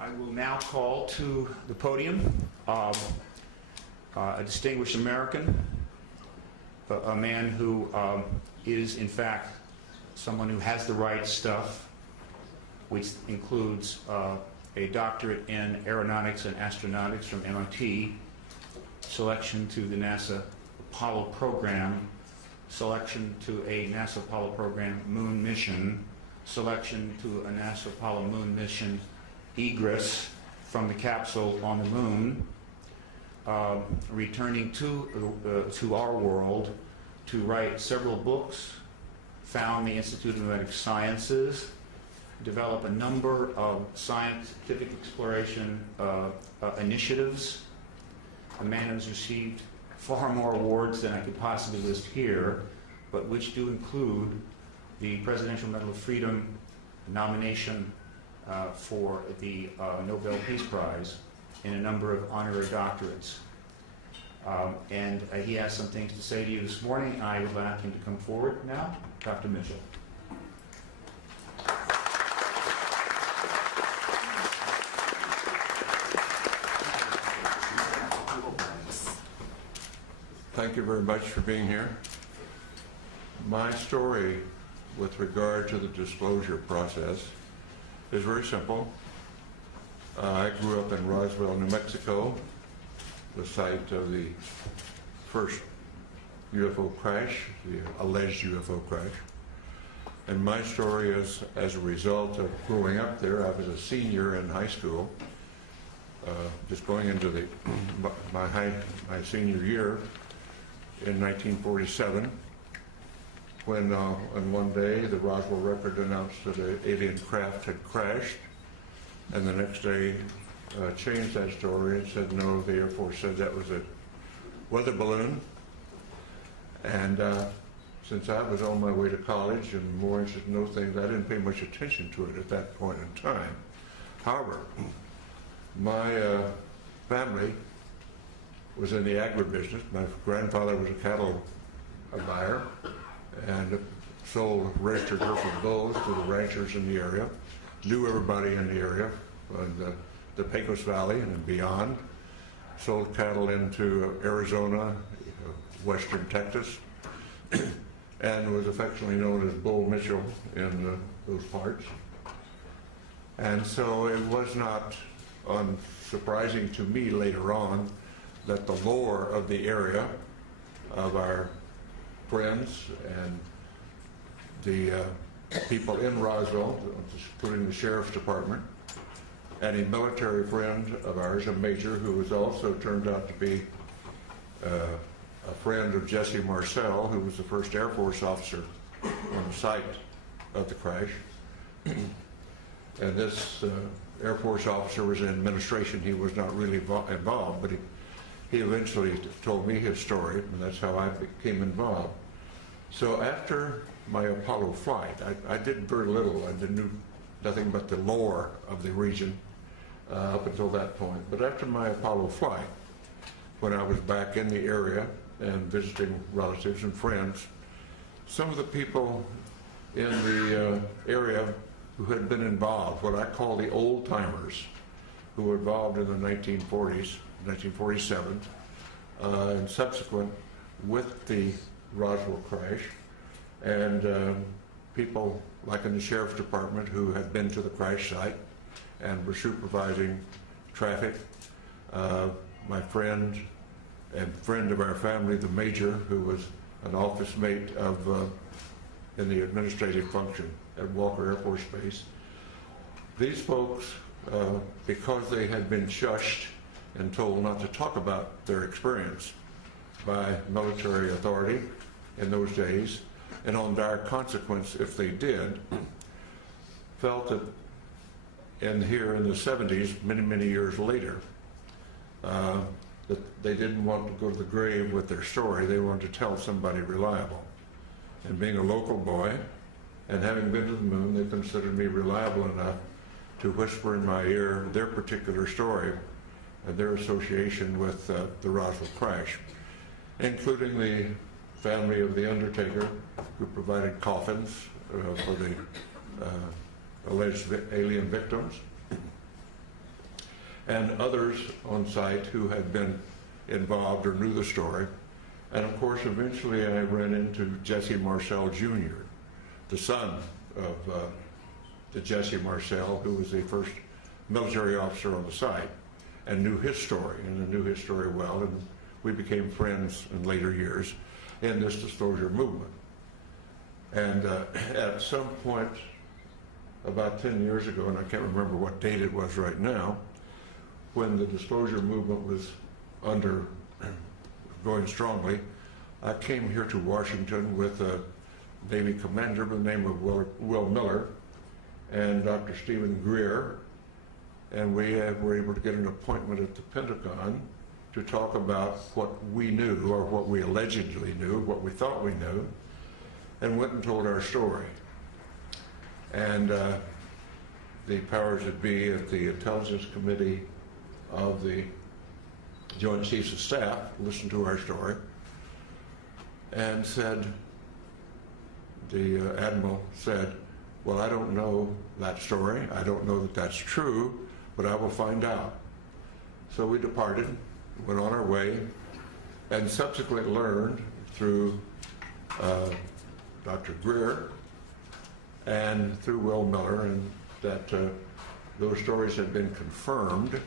I will now call to the podium a distinguished American, a man who is, in fact, someone who has the right stuff, which includes a doctorate in aeronautics and astronautics from MIT, selection to the NASA Apollo program, selection to a NASA Apollo program moon mission, selection to a NASA Apollo moon mission egress from the capsule on the moon, returning to our world to write several books, found the Institute of Magnetic Sciences, develop a number of scientific exploration initiatives. A man who's received far more awards than I could possibly list here, but which do include the Presidential Medal of Freedom nomination for the Nobel Peace Prize and a number of honorary doctorates. And he has some things to say to you this morning. I would like him to come forward now. Dr. Mitchell. Thank you very much for being here. My story with regard to the disclosure process is very simple. I grew up in Roswell, New Mexico, the site of the first UFO crash, the alleged UFO crash. And my story is as a result of growing up there. I was a senior in high school, just going into my senior year in 1947, when on one day the Roswell Record announced that an alien craft had crashed, and the next day changed that story and said no, the Air Force said that was a weather balloon. And since I was on my way to college and more interested in those things, I didn't pay much attention to it at that point in time. However, my family was in the agribusiness. My grandfather was a cattle buyer and sold registered hereford bulls to the ranchers in the area, knew everybody in the area, in the Pecos Valley and beyond, sold cattle into Arizona, western Texas, and was affectionately known as Bull Mitchell in those parts. And so it was not unsurprising to me later on that the lore of the area, of our friends and the people in Roswell, including the Sheriff's Department, and a military friend of ours, a major, who was also turned out to be a friend of Jesse Marcel, who was the first Air Force officer on the site of the crash. And this Air Force officer was in administration. He was not really involved, but he eventually told me his story, and that's how I became involved. So after my Apollo flight, I did very little. I knew nothing but the lore of the region up until that point. But after my Apollo flight, when I was back in the area and visiting relatives and friends, some of the people in the area who had been involved, what I call the old-timers, who were involved in the 1940s, 1947, and subsequent with the Roswell crash, and people like in the Sheriff's Department who had been to the crash site and were supervising traffic. My friend and friend of our family, the Major, who was an office mate of in the administrative function at Walker Air Force Base. These folks, because they had been shushed and told not to talk about their experience by military authority in those days, and on dire consequence if they did, felt that here in the 70s, many years later, that they didn't want to go to the grave with their story. They wanted to tell somebody reliable. And being a local boy and having been to the moon, they considered me reliable enough to whisper in my ear their particular story and their association with the Roswell crash, including the family of the undertaker who provided coffins for the alleged alien victims, and others on site who had been involved or knew the story. And of course, eventually I ran into Jesse Marcel Jr., the son of the Jesse Marcel, who was the first military officer on the site, and knew his story, and knew his story well, and we became friends in later years in this disclosure movement. And at some point, about 10 years ago, and I can't remember what date it was right now, when the disclosure movement was going strongly, I came here to Washington with a Navy commander by the name of Will Miller and Dr. Stephen Greer, and we were able to get an appointment at the Pentagon to talk about what we knew, or what we allegedly knew, what we thought we knew, and went and told our story. And the powers that be at the Intelligence Committee of the Joint Chiefs of Staff listened to our story and said, the Admiral said, well, I don't know that story. I don't know that that's true, but I will find out. So we departed, went on our way, and subsequently learned through Dr. Greer and through Will Miller, and that those stories had been confirmed,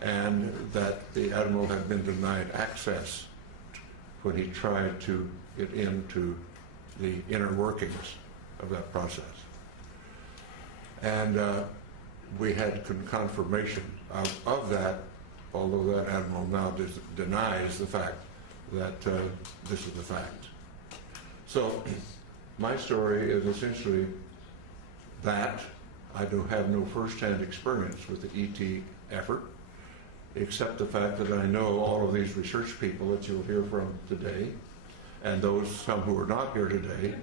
and that the Admiral had been denied access when he tried to get into the inner workings of that process. And we had confirmation of that, although that Admiral now denies the fact that this is the fact. So my story is essentially that. I do have no first-hand experience with the ET effort, except the fact that I know all of these research people that you'll hear from today, and some who are not here today,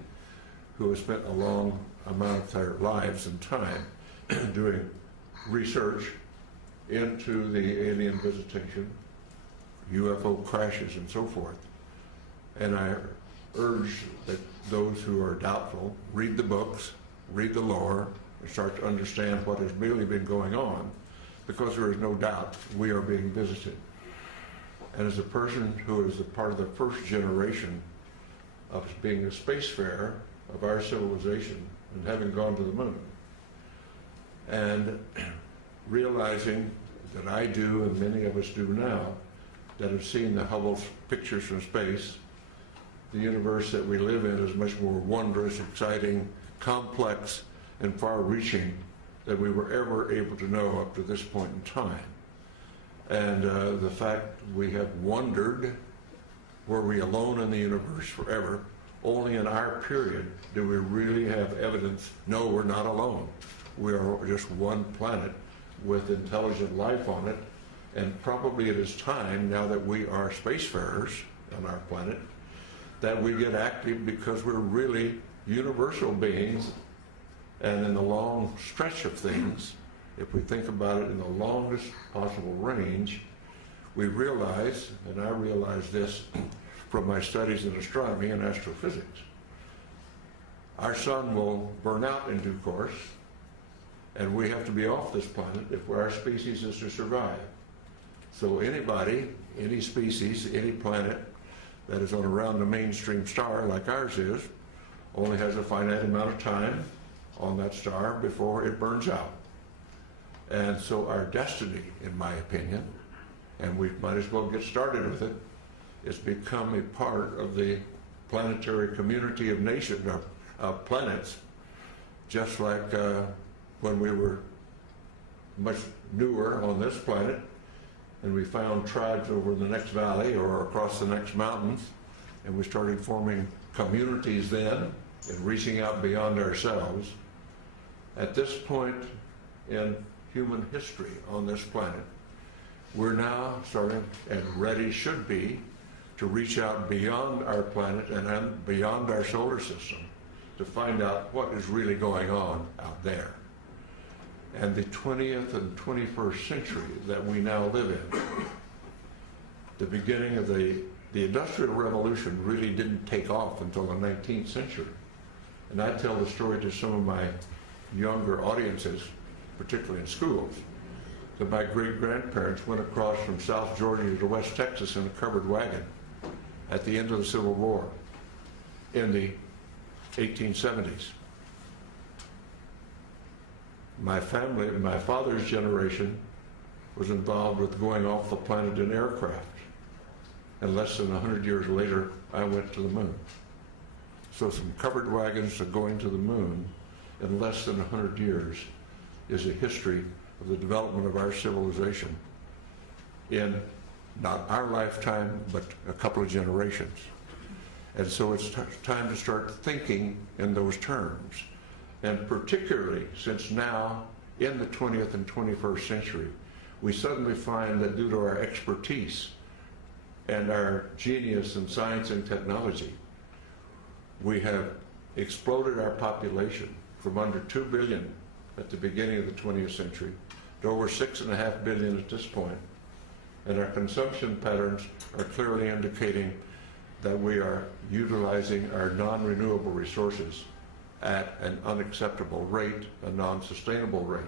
who have spent a long amount of their lives and time doing research into the alien visitation, UFO crashes, and so forth. And I urge that those who are doubtful read the books, read the lore, and start to understand what has really been going on, because there is no doubt we are being visited. And as a person who is a part of the first generation of being a spacefarer of our civilization and having gone to the moon, and realizing that I do, and many of us do now, that have seen the Hubble pictures from space, the universe that we live in is much more wondrous, exciting, complex, and far-reaching than we were ever able to know up to this point in time. And the fact we have wondered, were we alone in the universe forever? Only in our period do we really have evidence, no, we're not alone. We are just one planet with intelligent life on it, and probably it is time, now that we are spacefarers on our planet, that we get active, because we're really universal beings. And in the long stretch of things, if we think about it in the longest possible range, we realize, and I realize this from my studies in astronomy and astrophysics, our sun will burn out in due course, and we have to be off this planet if our species is to survive. So anybody, any species, any planet that is on around the mainstream star like ours is, only has a finite amount of time on that star before it burns out. And so our destiny, in my opinion, and we might as well get started with it, is become a part of the planetary community of nations, of planets, just like when we were much newer on this planet, and we found tribes over in the next valley or across the next mountains, and we started forming communities then and reaching out beyond ourselves. At this point in human history on this planet, we're now starting, and ready should be, to reach out beyond our planet and beyond our solar system to find out what is really going on out there. And the 20th and 21st century that we now live in, the beginning of the Industrial Revolution really didn't take off until the 19th century. And I tell the story to some of my younger audiences, particularly in schools, that my great-grandparents went across from South Georgia to West Texas in a covered wagon at the end of the Civil War in the 1870s. My family, my father's generation, was involved with going off the planet in aircraft. And less than 100 years later, I went to the moon. So some covered wagons to going to the moon in less than 100 years is a history of the development of our civilization in not our lifetime, but a couple of generations. And so it's time to start thinking in those terms. And particularly since now, in the 20th and 21st century, we suddenly find that due to our expertise and our genius in science and technology, we have exploded our population from under 2 billion at the beginning of the 20th century to over 6.5 billion at this point. And our consumption patterns are clearly indicating that we are utilizing our non-renewable resources at an unacceptable rate, a non-sustainable rate.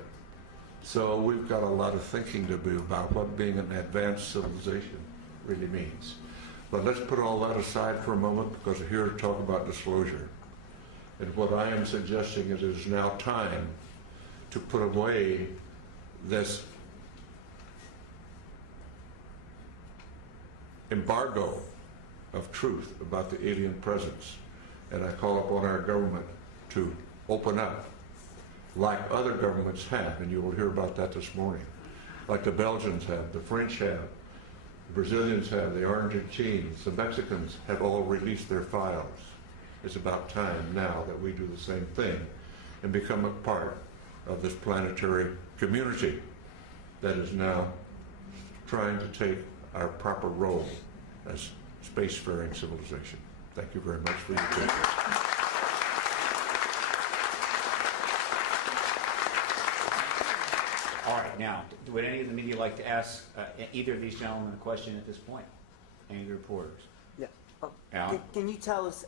So we've got a lot of thinking to do about what being an advanced civilization really means. But let's put all that aside for a moment, because we're here to talk about disclosure. And what I am suggesting is it is now time to put away this embargo of truth about the alien presence. And I call upon our government to open up like other governments have, and you will hear about that this morning, like the Belgians have, the French have, the Brazilians have, the Argentines, the Mexicans have all released their files. It's about time now that we do the same thing and become a part of this planetary community that is now trying to take our proper role as spacefaring civilization. Thank you very much for your attention. All right, now, would any of the media like to ask either of these gentlemen a question at this point? Any of the reporters? Yeah. Alan? Can you tell us,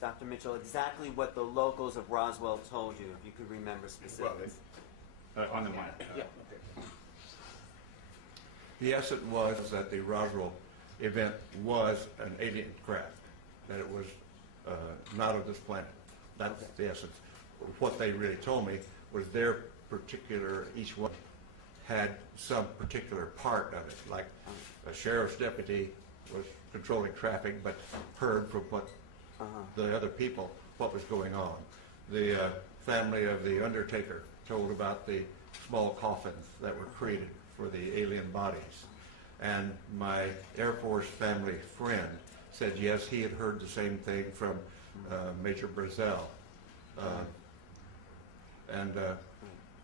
Dr. Mitchell, exactly what the locals of Roswell told you, if you could remember specifics? On the mic. Yeah. Yes, it was that the Roswell event was an alien craft, that it was not of this planet. That's the essence. What they really told me was their particular, each one had some particular part of it, like a sheriff's deputy was controlling traffic but heard from what the other people what was going on. The family of the undertaker told about the small coffins that were created for the alien bodies. And my Air Force family friend said yes, he had heard the same thing from Major Brazel.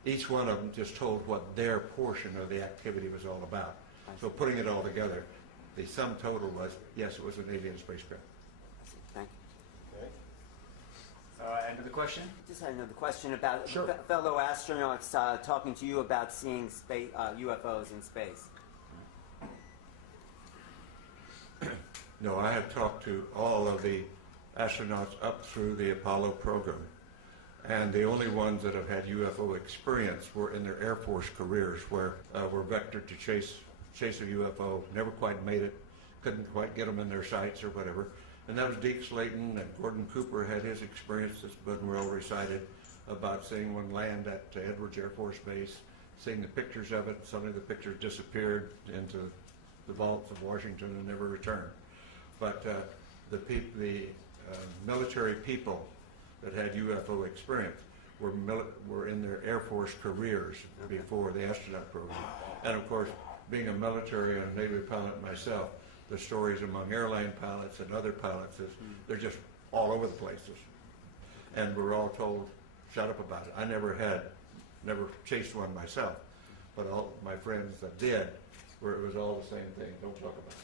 Each one of them just told what their portion of the activity was all about. So putting it all together, the sum total was, yes, it was an alien spacecraft. Thank you. Another question? Just had another question about Sure. fellow astronauts talking to you about seeing space, UFOs in space. No, I have talked to all of the astronauts up through the Apollo program. And the only ones that have had UFO experience were in their Air Force careers, where were vectored to chase a UFO, never quite made it, couldn't quite get them in their sights or whatever. And that was Deke Slayton, and Gordon Cooper had his experience that's been well recited about seeing one land at Edwards Air Force Base, seeing the pictures of it. Suddenly the pictures disappeared into the vaults of Washington and never returned. But the military people that had UFO experience were in their Air Force careers before the astronaut program. And of course, being a military and Navy pilot myself, the stories among airline pilots and other pilots is they're just all over the places. And we're all told, shut up about it. I never chased one myself, but all my friends that did, where it was all the same thing, don't talk about it.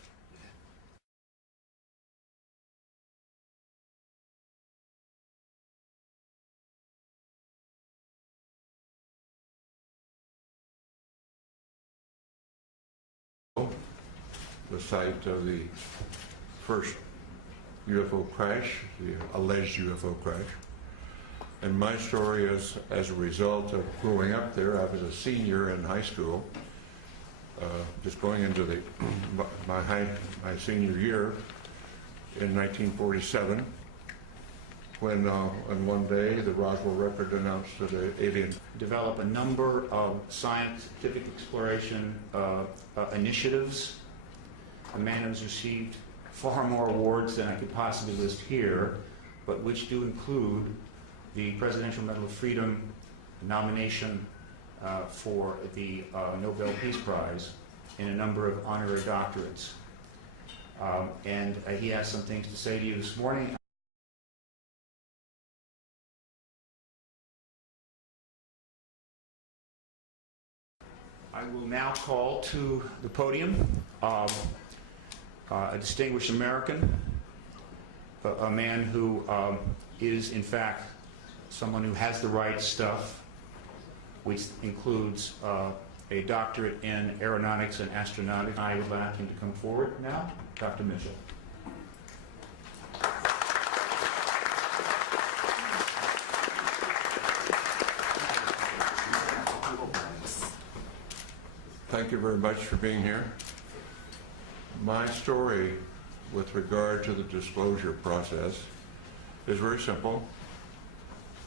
The site of the first UFO crash, the alleged UFO crash. And my story is, as a result of growing up there, I was a senior in high school, just going into my senior year in 1947, when on one day the Roswell Record announced that aliens develop a number of scientific exploration initiatives. A man who's received far more awards than I could possibly list here, but which do include the Presidential Medal of Freedom nomination for the Nobel Peace Prize in a number of honorary doctorates. And he has some things to say to you this morning. I will now call to the podium a distinguished American, a man who is, in fact, someone who has the right stuff, which includes a doctorate in aeronautics and astronautics. I would like him to come forward now. Dr. Mitchell. Thank you very much for being here. My story with regard to the disclosure process is very simple.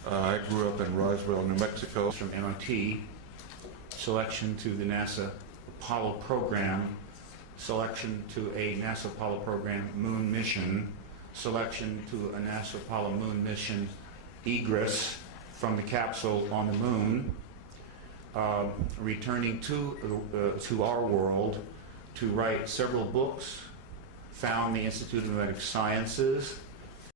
I grew up in Roswell, New Mexico. From MIT, selection to the NASA Apollo program, selection to a NASA Apollo program moon mission, selection to a NASA Apollo moon mission egress from the capsule on the moon, returning to our world to write several books, found the Institute of Magnetic Sciences,